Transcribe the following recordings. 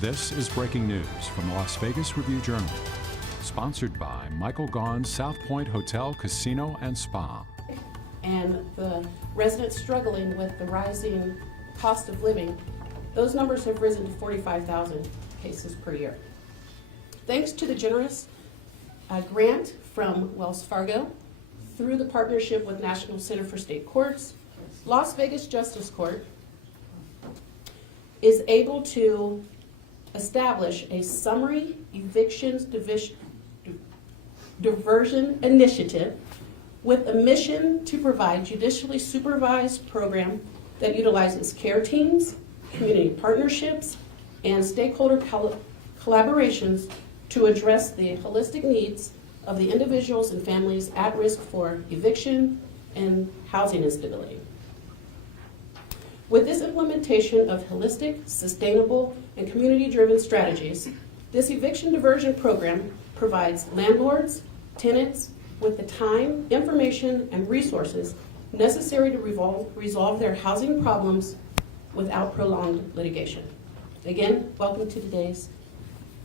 This is breaking news from the Las Vegas Review-Journal, sponsored by Michael Gaughan's South Point Hotel, Casino, and Spa. And the residents struggling with the rising cost of living, those numbers have risen to 45,000 cases per year. Thanks to the generous grant from Wells Fargo, through the partnership with National Center for State Courts, Las Vegas Justice Court is able to establish a summary evictions diversion initiative with a mission to provide judicially supervised program that utilizes care teams, community partnerships, and stakeholder collaborations to address the holistic needs of the individuals and families at risk for eviction and housing instability. With this implementation of holistic, sustainable, and community-driven strategies, this eviction diversion program provides landlords, tenants with the time, information, and resources necessary to resolve their housing problems without prolonged litigation. Again, welcome to today's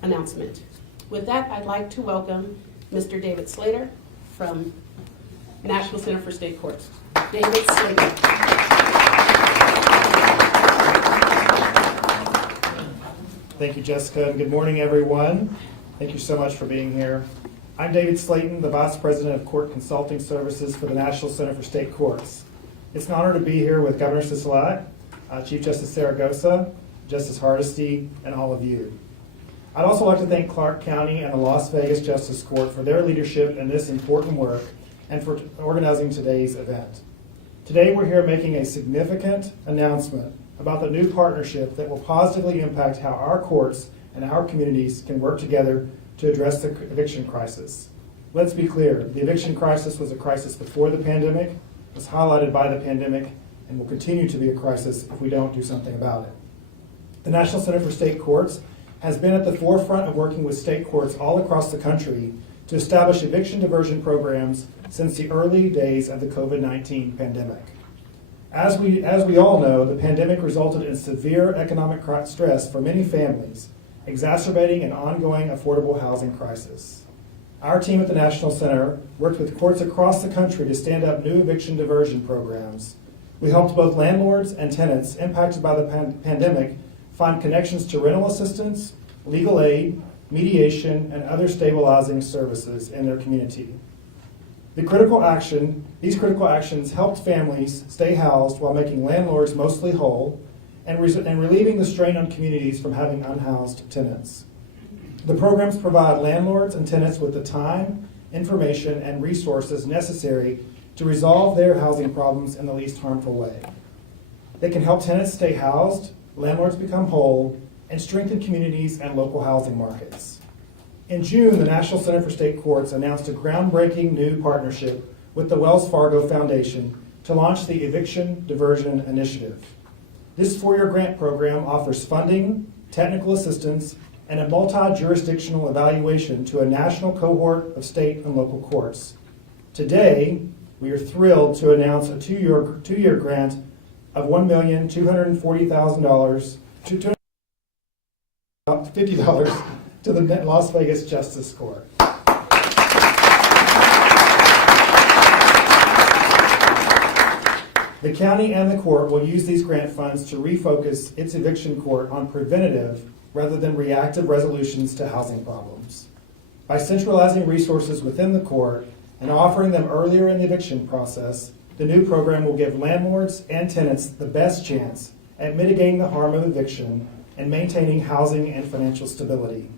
announcement. With that, I'd like to welcome Mr. David Slater from National Center for State Courts. David Slater. Thank you, Jessica, and good morning, everyone. Thank you so much for being here. I'm David Slayton, the Vice President of Court Consulting Services for the National Center for State Courts. It's an honor to be here with Governor Sisolak, Chief Justice Zaragoza, Justice Hardesty, and all of you. I'd also like to thank Clark County and the Las Vegas Justice Court for their leadership in this important work and for organizing today's event. Today we're here making a significant announcement about the new partnership that will positively impact how our courts and our communities can work together to address the eviction crisis. Let's be clear, the eviction crisis was a crisis before the pandemic, was highlighted by the pandemic, and will continue to be a crisis if we don't do something about it. The National Center for State Courts has been at the forefront of working with state courts all across the country to establish eviction diversion programs since the early days of the COVID-19 pandemic. As we all know, the pandemic resulted in severe economic stress for many families, exacerbating an ongoing affordable housing crisis. Our team at the National Center worked with courts across the country to stand up new eviction diversion programs. We helped both landlords and tenants impacted by the pandemic find connections to rental assistance, legal aid, mediation, and other stabilizing services in their community. These critical actions helped families stay housed while making landlords mostly whole and relieving the strain on communities from having unhoused tenants. The programs provide landlords and tenants with the time, information, and resources necessary to resolve their housing problems in the least harmful way. They can help tenants stay housed, landlords become whole, and strengthen communities and local housing markets. In June, the National Center for State Courts announced a groundbreaking new partnership with the Wells Fargo Foundation to launch the Eviction Diversion Initiative. This four-year grant program offers funding, technical assistance, and a multi-jurisdictional evaluation to a national cohort of state and local courts. Today, we are thrilled to announce a two-year grant of $1,240,000 to the Las Vegas Justice Court. The county and the court will use these grant funds to refocus its eviction court on preventative rather than reactive resolutions to housing problems. By centralizing resources within the court and offering them earlier in the eviction process, the new program will give landlords and tenants the best chance at mitigating the harm of eviction and maintaining housing and financial stability.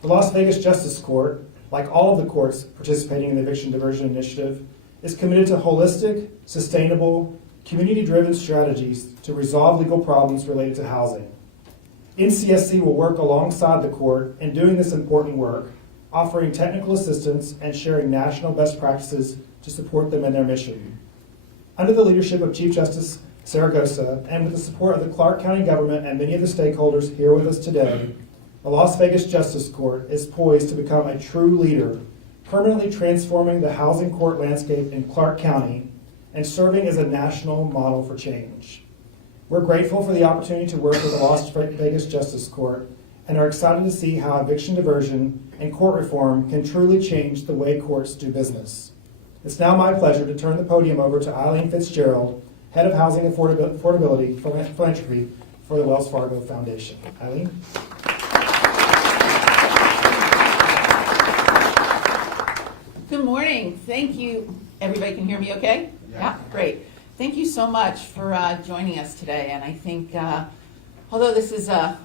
The Las Vegas Justice Court, like all of the courts participating in the Eviction Diversion Initiative, is committed to holistic, sustainable, community-driven strategies to resolve legal problems related to housing. NCSC will work alongside the court in doing this important work, offering technical assistance and sharing national best practices to support them in their mission. Under the leadership of Chief Justice Zaragoza and with the support of the Clark County government and many of the stakeholders here with us today, the Las Vegas Justice Court is poised to become a true leader, permanently transforming the housing court landscape in Clark County and serving as a national model for change. We're grateful for the opportunity to work with the Las Vegas Justice Court and are excited to see how eviction diversion and court reform can truly change the way courts do business. It's now my pleasure to turn the podium over to Eileen Fitzgerald, Head of Housing Affordability Philanthropy for the Wells Fargo Foundation. Eileen? Good morning. Thank you. Everybody can hear me okay? Yeah, great. Thank you so much for joining us today. And I think, although this is a,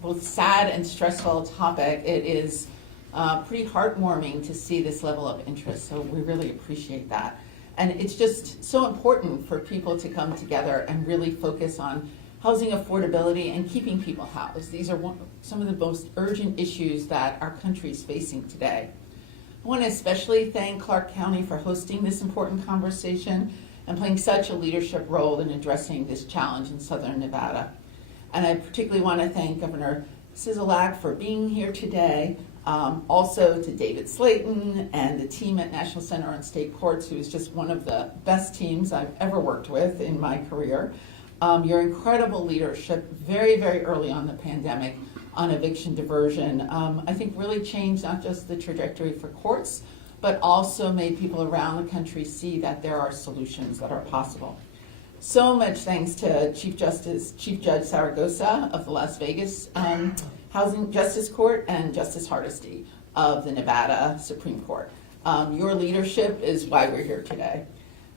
both sad and stressful topic, it is pretty heartwarming to see this level of interest. So we really appreciate that. And it's just so important for people to come together and really focus on housing affordability and keeping people housed. These are some of the most urgent issues that our country is facing today. I want to especially thank Clark County for hosting this important conversation and playing such a leadership role in addressing this challenge in Southern Nevada. And I particularly want to thank Governor Sisolak for being here today, also to David Slayton and the team at National Center on State Courts, who is just one of the best teams I've ever worked with in my career. Your incredible leadership very, very early on the pandemic on eviction diversion, I think really changed not just the trajectory for courts, but also made people around the country see that there are solutions that are possible. So much thanks to Chief Judge Zaragoza of the Las Vegas Housing Justice Court and Justice Hardesty of the Nevada Supreme Court. Your leadership is why we're here today.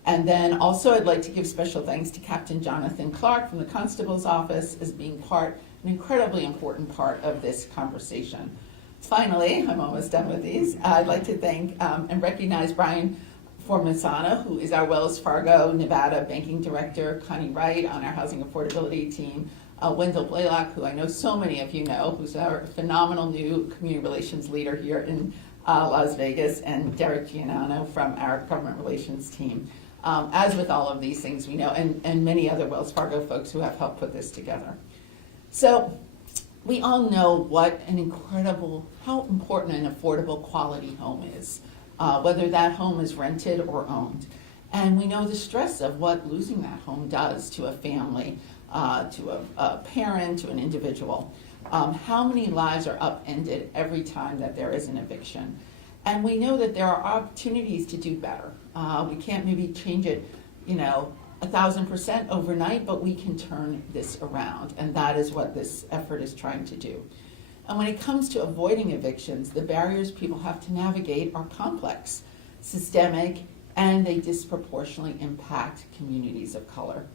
And then also I'd like to give special thanks to Captain Jonathan Clark from the Constable's Office as being an incredibly important part of this conversation. Finally, I'm almost done with these. I'd like to thank and recognize Brian Formasana, who is our Wells Fargo Nevada Banking Director, Connie Wright on our Housing Affordability team, Wendell Blaylock, who I know so many of you know, who's our phenomenal new community relations leader here in Las Vegas, and Derek Giannano from our government relations team. As with all of these things we know, and many other Wells Fargo folks who have helped put this together. So we all know how important an affordable quality home is, whether that home is rented or owned. And we know the stress of what losing that home does to a family, to a parent, to an individual. How many lives are upended every time that there is an eviction? And we know that there are opportunities to do better. We can't maybe change it, 1,000% overnight, but we can turn this around, and that is what this effort is trying to do. And when it comes to avoiding evictions, the barriers people have to navigate are complex, systemic, and they disproportionately impact communities of color.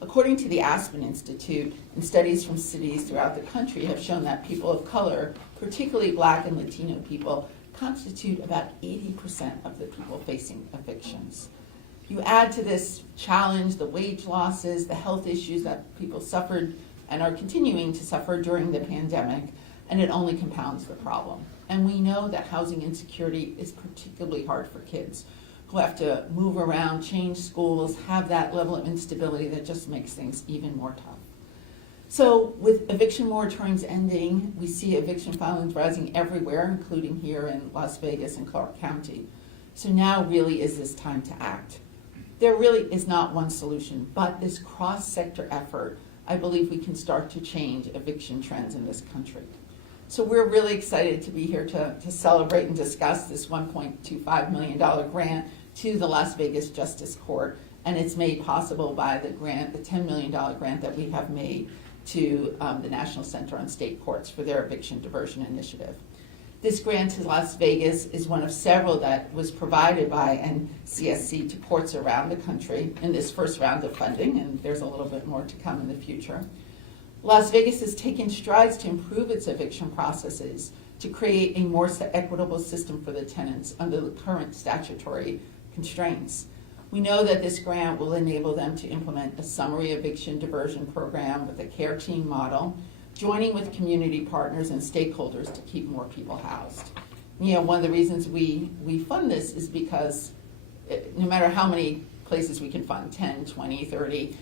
According to the Aspen Institute, and studies from cities throughout the country have shown that people of color, particularly Black and Latino people, constitute about 80% of the people facing evictions. You add to this challenge the wage losses, the health issues that people suffered and are continuing to suffer during the pandemic, and it only compounds the problem. And we know that housing insecurity is particularly hard for kids who have to move around, change schools, have that level of instability that just makes things even more tough. So with eviction moratoriums ending, we see eviction filings rising everywhere, including here in Las Vegas and Clark County. So now really is this time to act. There really is not one solution, but this cross-sector effort, I believe we can start to change eviction trends in this country. So we're really excited to be here to celebrate and discuss this $1.25 million grant to the Las Vegas Justice Court, and it's made possible by the $10 million grant that we have made to the National Center on State Courts for their eviction diversion initiative. This grant to Las Vegas is one of several that was provided by NCSC to courts around the country in this first round of funding, and there's a little bit more to come in the future. Las Vegas has taken strides to improve its eviction processes to create a more equitable system for the tenants under the current statutory constraints. We know that this grant will enable them to implement a summary eviction diversion program with a care team model, joining with community partners and stakeholders to keep more people housed. One of the reasons we fund this is because no matter how many places we can fund, 10, 20, 30,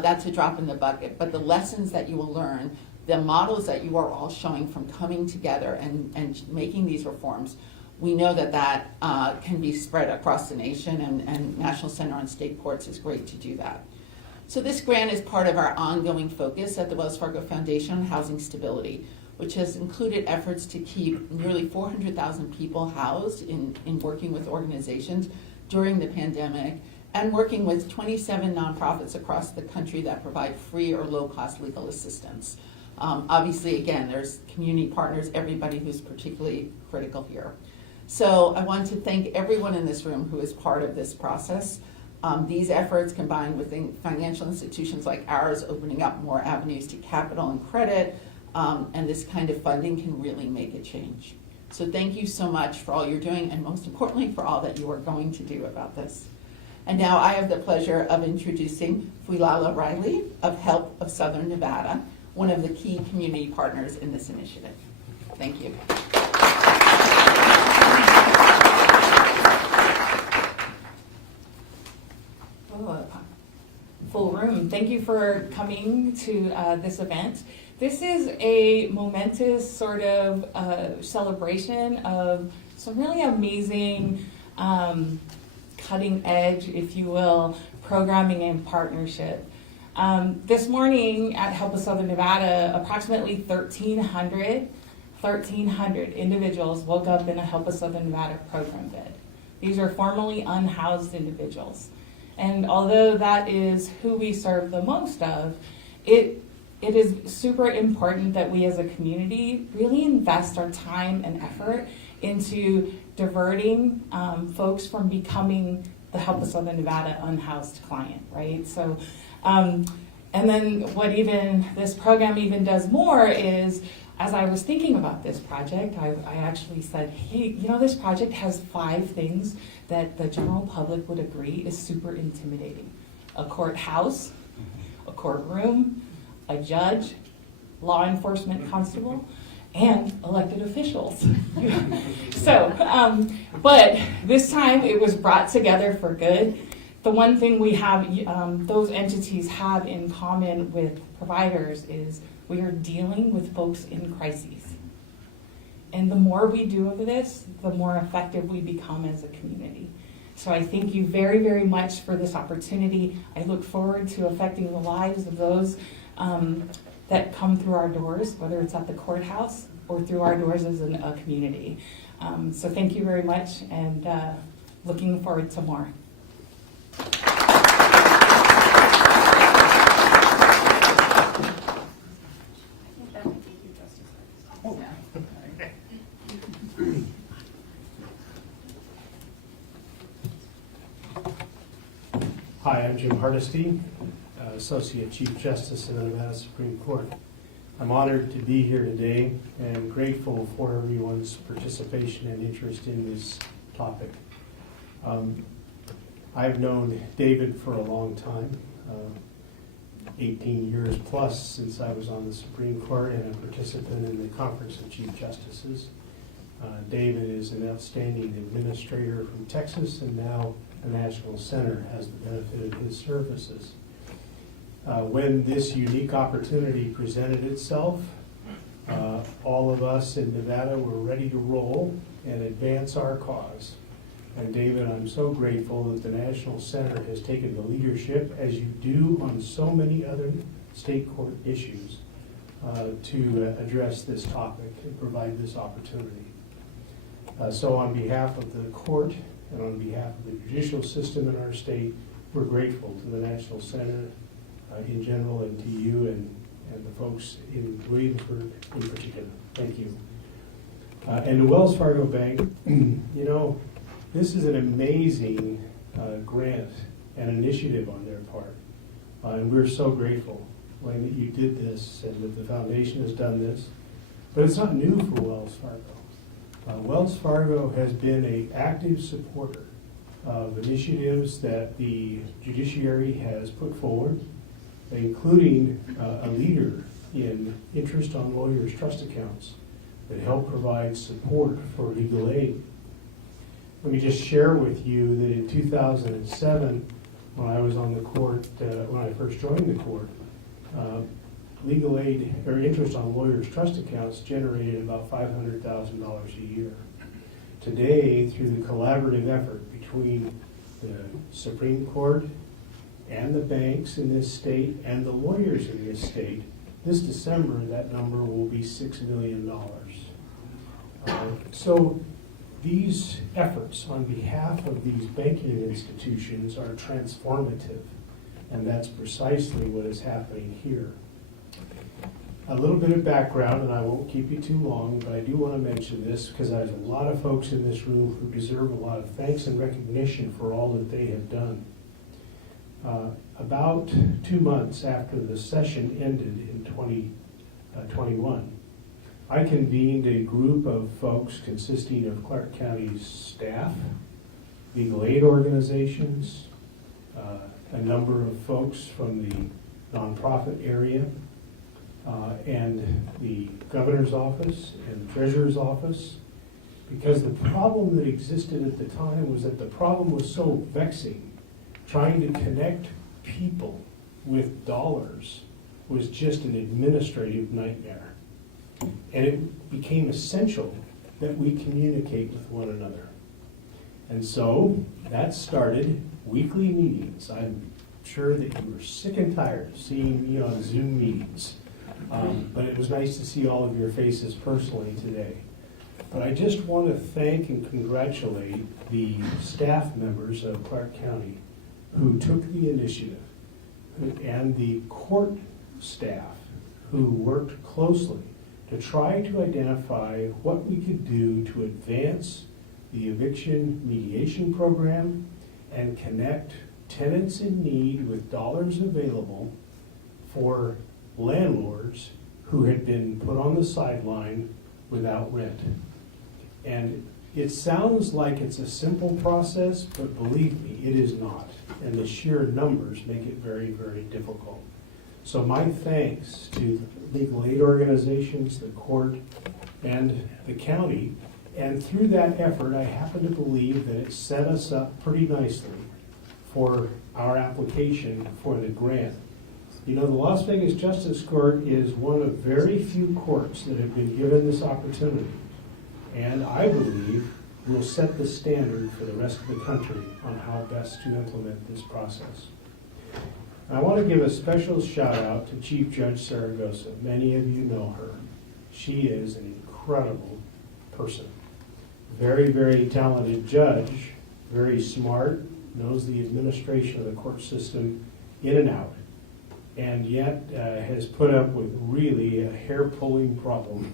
that's a drop in the bucket. But the lessons that you will learn, the models that you are all showing from coming together and making these reforms, we know that can be spread across the nation, and National Center on State Courts is great to do that. So this grant is part of our ongoing focus at the Wells Fargo Foundation on housing stability. which has included efforts to keep nearly 400,000 people housed in working with organizations during the pandemic, and working with 27 nonprofits across the country that provide free or low-cost legal assistance. Obviously, again, there's community partners, everybody who's particularly critical here. So I want to thank everyone in this room who is part of this process. These efforts, combined with financial institutions like ours opening up more avenues to capital and credit, and this kind of funding can really make a change. So thank you so much for all you're doing, and most importantly, for all that you are going to do about this. And now I have the pleasure of introducing Fuilala Riley of Help of Southern Nevada, one of the key community partners in this initiative. Thank you. Full room. Thank you for coming to this event. This is a momentous sort of celebration of some really amazing, cutting edge, if you will, programming and partnership. This morning at Help of Southern Nevada, approximately 1,300 individuals woke up in a Help of Southern Nevada program bed. These are formerly unhoused individuals. And although that is who we serve the most of, it is super important that we as a community really invest our time and effort into diverting folks from becoming the Help of Southern Nevada unhoused client, right? So, and then what even this program even does more is, as I was thinking about this project, I actually said, hey, you know, this project has 5 things that the general public would agree is super intimidating. A courthouse, a courtroom, a judge, law enforcement constable, and elected officials. So, but this time it was brought together for good. The one thing we have, those entities have in common with providers is we are dealing with folks in crises. And the more we do of this, the more effective we become as a community. So I thank you very, very much for this opportunity. I look forward to affecting the lives of those that come through our doors, whether it's at the courthouse or through our doors as a community. So thank you very much, and looking forward to more. Hi, I'm Jim Hardesty, Associate Chief Justice of the Nevada Supreme Court. I'm honored to be here today and grateful for everyone's participation and interest in this topic. I've known David for a long time, 18 years plus since I was on the Supreme Court and a participant in the Conference of Chief Justices. David is an outstanding administrator from Texas, and now the National Center has the benefit of his services. When this unique opportunity presented itself, all of us in Nevada were ready to roll and advance our cause. And David, I'm so grateful that the National Center has taken the leadership, as you do on so many other state court issues, to address this topic and provide this opportunity. So on behalf of the court and on behalf of the judicial system in our state, we're grateful to the National Center in general, and to you and the folks in Williamsburg in particular. Thank you. And the Wells Fargo Bank, you know, this is an amazing grant and initiative on their part. And we're so grateful when that you did this and that the foundation has done this. But it's not new for Wells Fargo. Wells Fargo has been an active supporter of initiatives that the judiciary has put forward, including a leader in interest on lawyers' trust accounts that help provide support for legal aid. Let me just share with you that in 2007, when I was on the court, when I first joined the court, legal aid or interest on lawyers' trust accounts generated about $500,000 a year. Today, through the collaborative effort between the Supreme Court and the banks in this state and the lawyers in this state, This December, that number will be $6 million. So these efforts on behalf of these banking institutions are transformative, and that's precisely what is happening here. A little bit of background, and I won't keep you too long, but I do want to mention this because there's a lot of folks in this room who deserve a lot of thanks and recognition for all that they have done. About 2 months after the session ended in 2021, I convened a group of folks consisting of Clark County's staff, legal aid organizations, a number of folks from the nonprofit area, and the governor's office and the treasurer's office, because the problem that existed at the time was that the problem was so vexing. Trying to connect people with dollars was just an administrative nightmare. And it became essential that we communicate with one another. And so that started weekly meetings. I'm sure that you were sick and tired of seeing me on Zoom meetings. But it was nice to see all of your faces personally today. But I just want to thank and congratulate the staff members of Clark County who took the initiative, and the court staff who worked closely to try to identify what we could do to advance the eviction mediation program and connect tenants in need with dollars available for landlords who had been put on the sideline without rent. And it sounds like it's a simple process, but believe me, it is not. And the sheer numbers make it very, very difficult. So my thanks to legal aid organizations, the court, and the county. And through that effort, I happen to believe that it set us up pretty nicely for our application for the grant. You know, the Las Vegas Justice Court is one of very few courts that have been given this opportunity. And I believe will set the standard for the rest of the country on how best to implement this process. And I want to give a special shout out to Chief Judge Saragosa. Many of you know her. She is an incredible person. Very, very talented judge, very smart, knows the administration of the court system in and out, and yet has put up with really a hair-pulling problem.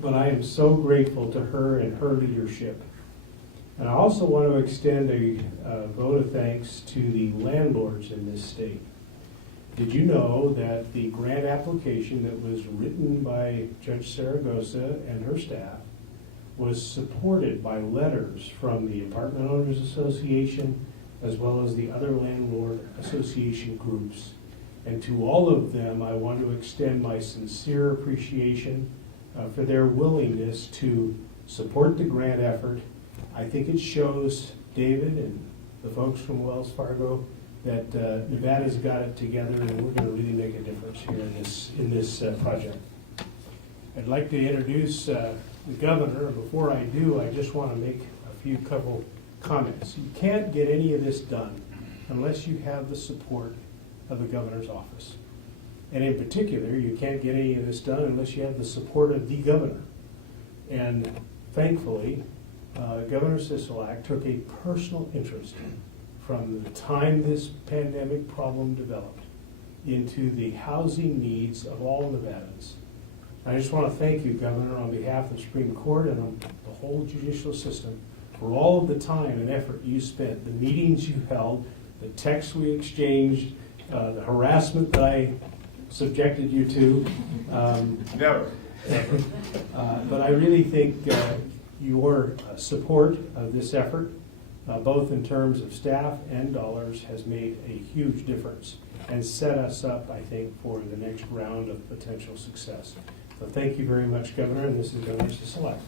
But I am so grateful to her and her leadership. And I also want to extend a vote of thanks to the landlords in this state. Did you know that the grant application that was written by Judge Saragosa and her staff was supported by letters from the Apartment Owners Association as well as the other landlord association groups? And to all of them, I want to extend my sincere appreciation for their willingness to support the grant effort. I think it shows, David and the folks from Wells Fargo, that Nevada's got it together, and we're going to really make a difference here in this project. I'd like to introduce the governor. Before I do, I just want to make a couple comments. You can't get any of this done unless you have the support of the governor's office. And in particular, you can't get any of this done unless you have the support of the governor. And thankfully, Governor Sisolak took a personal interest from the time this pandemic problem developed into the housing needs of all Nevadans. I just want to thank you, Governor, on behalf of the Supreme Court and on the whole judicial system for all of the time and effort you spent, the meetings you held, the texts we exchanged, the harassment that I subjected you to. Never. But I really think your support of this effort, both in terms of staff and dollars, has made a huge difference and set us up, I think, for the next round of potential success. So thank you very much, Governor, and this is Governor Sisolak.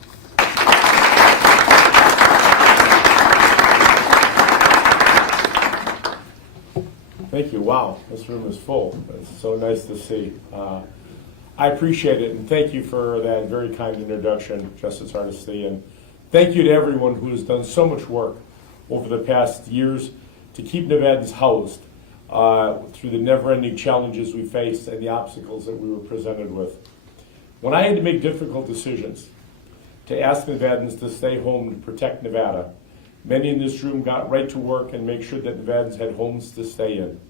Thank you. Wow, this room is full. It's so nice to see. I appreciate it, and thank you for that very kind introduction, Justice Hardesty, and thank you to everyone who has done so much work over the past years to keep Nevadans housed. through the never-ending challenges we faced and the obstacles that we were presented with. When I had to make difficult decisions to ask Nevadans to stay home to protect Nevada, many in this room got right to work and make sure that Nevadans had homes to stay in.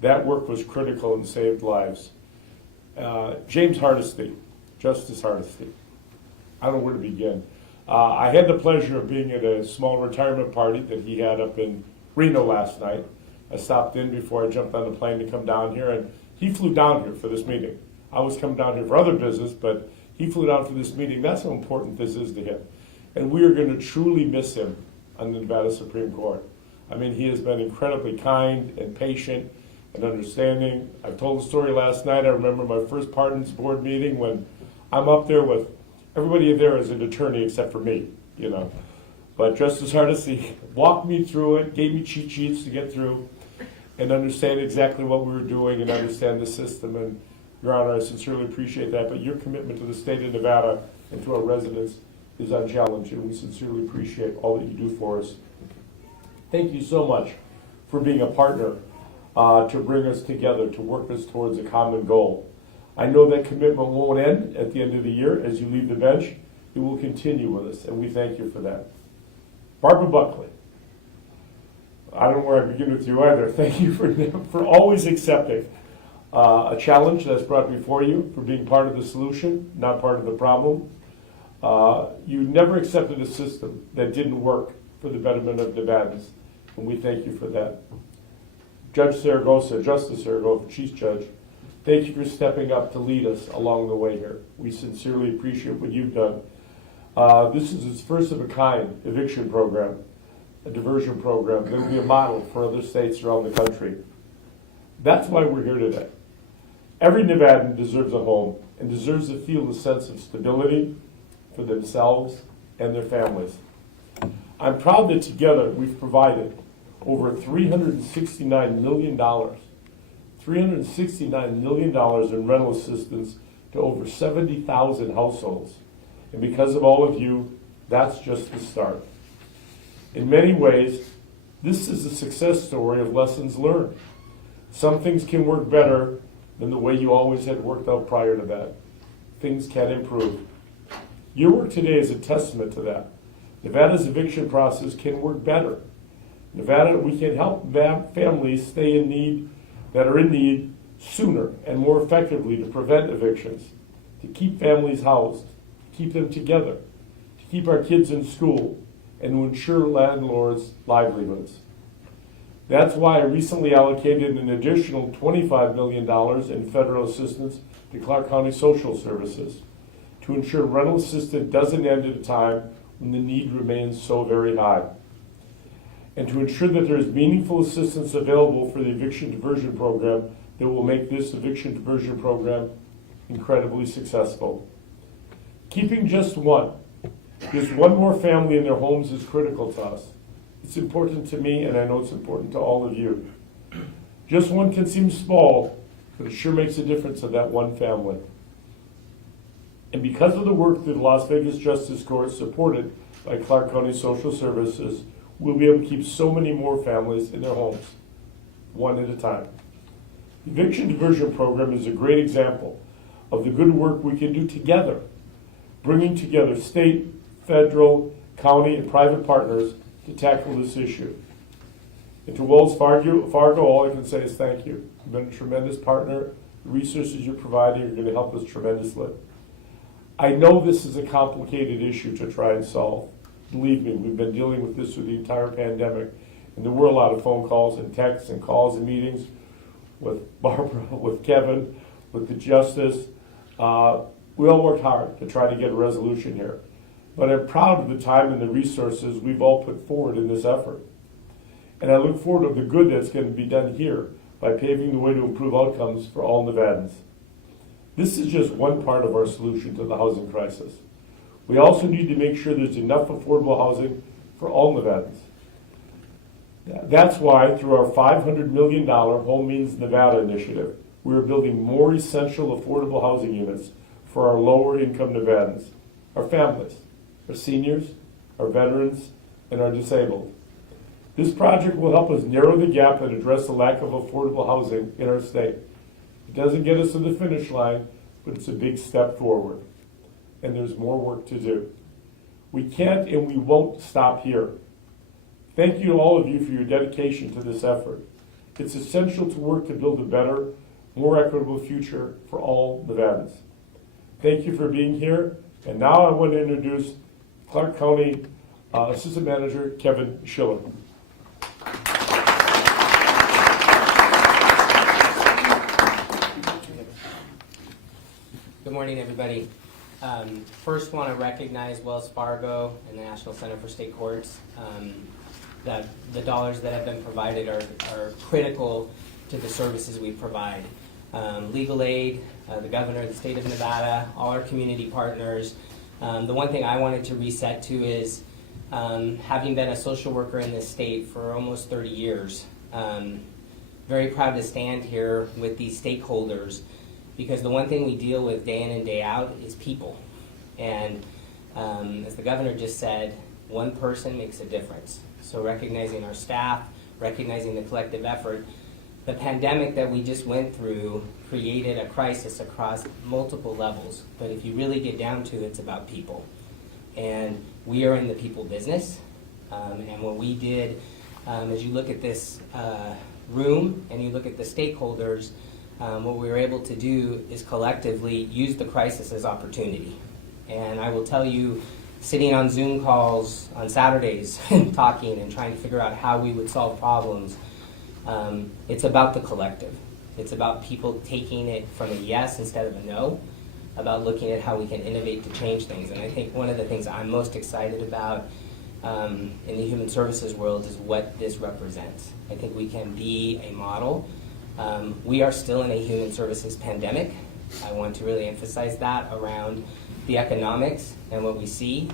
That work was critical and saved lives. James Hardesty, Justice Hardesty, I don't know where to begin. I had the pleasure of being at a small retirement party that he had up in Reno last night. I stopped in before I jumped on the plane to come down here, and he flew down here for this meeting. I was coming down here for other business, but he flew down for this meeting. That's how important this is to him. And we are going to truly miss him on the Nevada Supreme Court. I mean, he has been incredibly kind and patient and understanding. I told the story last night. I remember my first pardons board meeting when I'm up there with everybody there as an attorney except for me, you know. But Justice Hardesty walked me through it, gave me cheat sheets to get through, and understand exactly what we were doing and understand the system. And Your Honor, I sincerely appreciate that. But your commitment to the state of Nevada and to our residents is unchallenged, and we sincerely appreciate all that you do for us. Thank you so much for being a partner to bring us together, to work us towards a common goal. I know that commitment won't end at the end of the year as you leave the bench. It will continue with us, and we thank you for that. Barbara Buckley, I don't know where I begin with you either. Thank you for always accepting a challenge that's brought before you, for being part of the solution, not part of the problem. You never accepted a system that didn't work for the betterment of Nevadans, and we thank you for that. Justice Saragosa, Chief Judge, thank you for stepping up to lead us along the way here. We sincerely appreciate what you've done. This is its first of a kind eviction program, a diversion program that will be a model for other states around the country. That's why we're here today. Every Nevadan deserves a home and deserves to feel a sense of stability for themselves and their families. I'm proud that together we've provided over $369 million in rental assistance to over 70,000 households. And because of all of you, that's just the start. In many ways, this is a success story of lessons learned. Some things can work better than the way you always had worked out prior to that. Things can improve. Your work today is a testament to that. Nevada's eviction process can work better. Nevada, we can help families stay in need, that are in need, sooner and more effectively to prevent evictions, to keep families housed, to keep them together, to keep our kids in school, and to ensure landlords' livelihoods. That's why I recently allocated an additional $25 million in federal assistance to Clark County Social Services to ensure rental assistance doesn't end at a time when the need remains so very high, and to ensure that there is meaningful assistance available for the eviction diversion program that will make this eviction diversion program incredibly successful. Keeping just one more family in their homes is critical to us. It's important to me, and I know it's important to all of you. Just one can seem small, but it sure makes a difference to that one family. And because of the work that the Las Vegas Justice Court, supported by Clark County Social Services, we'll be able to keep so many more families in their homes, one at a time. The eviction diversion program is a great example of the good work we can do together, bringing together state, federal, county, and private partners to tackle this issue. And to Wells Fargo, all I can say is thank you. You've been a tremendous partner. The resources you're providing are going to help us tremendously. I know this is a complicated issue to try and solve. Believe me, we've been dealing with this through the entire pandemic, and there were a lot of phone calls and texts and calls and meetings with Barbara, with Kevin, with the justice. We all worked hard to try to get a resolution here. But I'm proud of the time and the resources we've all put forward in this effort. And I look forward to the good that's going to be done here by paving the way to improve outcomes for all Nevadans. This is just one part of our solution to the housing crisis. We also need to make sure there's enough affordable housing for all Nevadans. That's why, through our $500 million Home Means Nevada initiative, we are building more essential affordable housing units for our lower income Nevadans, our families, our seniors, our veterans, and our disabled. This project will help us narrow the gap and address the lack of affordable housing in our state. It doesn't get us to the finish line, but it's a big step forward. And there's more work to do. We can't and we won't stop here. Thank you to all of you for your dedication to this effort. It's essential to work to build a better, more equitable future for all Nevadans. Thank you for being here. And now I want to introduce Clark County Assistant Manager Kevin Schiller. Good morning, everybody. First, want to recognize Wells Fargo and the National Center for State Courts. That the dollars that have been provided are critical to the services we provide. Legal aid, the governor of the state of Nevada, all our community partners. The one thing I wanted to reset to is, having been a social worker in this state for almost 30 years, very proud to stand here with these stakeholders, because the one thing we deal with day in and day out is people. And as the governor just said, one person makes a difference. So recognizing our staff, recognizing the collective effort. The pandemic that we just went through created a crisis across multiple levels. But if you really get down to it, it's about people. And we are in the people business. And what we did, as you look at this room and you look at the stakeholders, what we were able to do is collectively use the crisis as opportunity. And I will tell you, sitting on Zoom calls on Saturdays and talking and trying to figure out how we would solve problems, it's about the collective. It's about people taking it from a yes instead of a no, about looking at how we can innovate to change things. And I think one of the things I'm most excited about in the human services world is what this represents. I think we can be a model. We are still in a human services pandemic. I want to really emphasize that around the economics and what we see.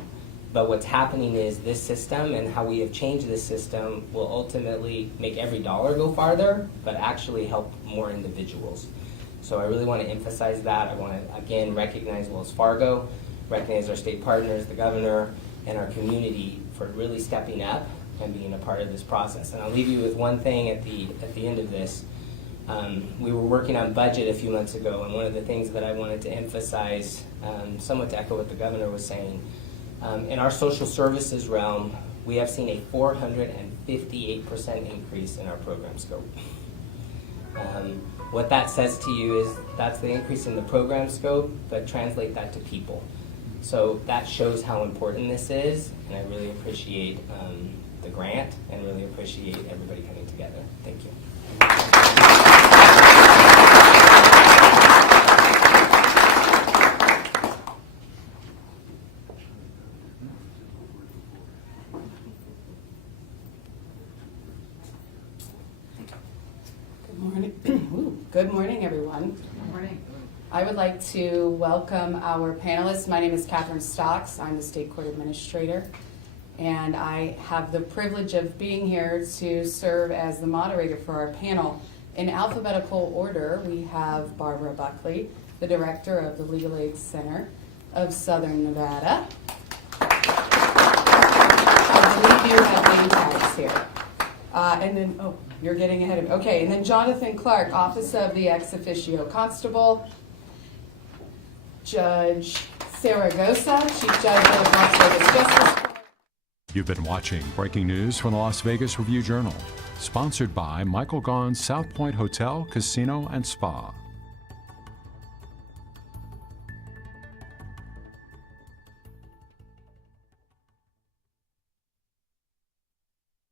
But what's happening is this system and how we have changed this system will ultimately make every dollar go farther, but actually help more individuals. So I really want to emphasize that. I want to, again, recognize Wells Fargo, recognize our state partners, the governor, and our community for really stepping up and being a part of this process. And I'll leave you with one thing at the end of this. We were working on budget a few months ago, and one of the things that I wanted to emphasize, somewhat to echo what the governor was saying, in our social services realm, we have seen a 458% increase in our program scope. What that says to you is that's the increase in the program scope, but translate that to people. So that shows how important this is, and I really appreciate the grant and really appreciate everybody coming together. Thank you. Good morning, everyone. Good morning. I would like to welcome our panelists. My name is Catherine Stocks. I'm the State Court Administrator, and I have the privilege of being here to serve as the moderator for our panel. In alphabetical order, we have Barbara Buckley, the Director of the Legal Aid Center of Southern Nevada. I believe you have name tags here. And then, oh, you're getting ahead of me. Okay, and then Jonathan Clark, Office of the Ex Officio Constable. Judge Saragosa, Chief Judge of the Las Vegas Justice Court. You've been watching Breaking News from the Las Vegas Review-Journal, sponsored by Michael Gaughan's South Point Hotel, Casino, and Spa.